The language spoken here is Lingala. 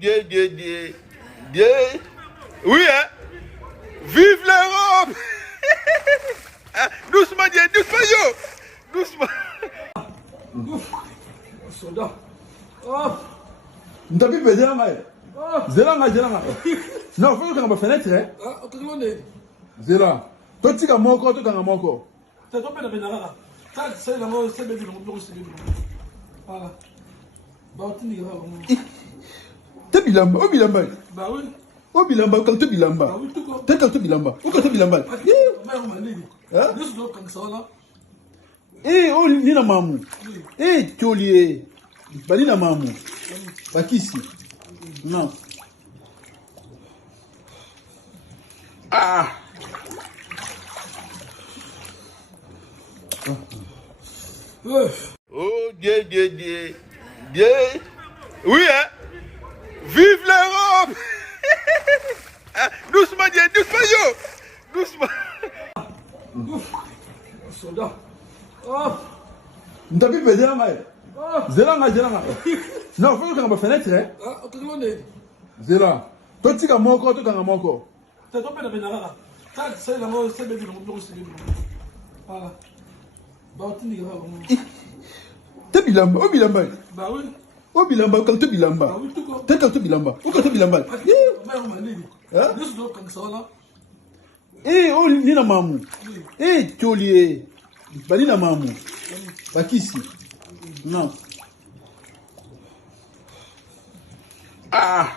Dieu, Dieu, Dieu. Dieu. Oui, hein? Vive l'Europe! Ah, doucement, Dieu, doucement, yo! Doucement. Soldat. Oh. Ntapi bedela ngai. Oh. Zela ngai. Non, faut que fenêtre hein. Ah, okalone. Zela. Totika moko to kanga moko. Ça tombe na benara. Ça c'est la mort, c'est bébé le c'est bébé. Voilà. Ba otini ga ba. Te bilamba, o bilamba. Bah oui. O bilamba, quand te bilamba. Bah oui tout quoi. Te quand te bilamba. O quand te bilamba. Mais on m'a dit. Hein? Juste donc comme ça là. Oh ni na mamu. Toli bali na mamu. Bakisi. Non. Ah. Oh Dieu, Dieu, Dieu. Dieu. Oui, hein? Vive l'Europe! Ah, doucement, Dieu, doucement, yo! Doucement. Soldat. Oh. Ntapi bedela ngai. Oh. Zela ngai. Non, faut que fenêtre hein. Ah, okalone. Zela. Totika moko to kanga moko. Ça tombe na benara. Ça c'est la mort, c'est bébé le c'est bébé. Voilà. Ba otini ga ba. Te bilamba, o bilamba. Bah oui. O bilamba, quand te bilamba. Bah oui tout quoi. Te quand te bilamba. O quand te bilamba. Mais on m'a dit. Hein? Juste donc comme ça là. Oh ni na mamu. Toli bali na mamu. Bakisi. Non. Ah.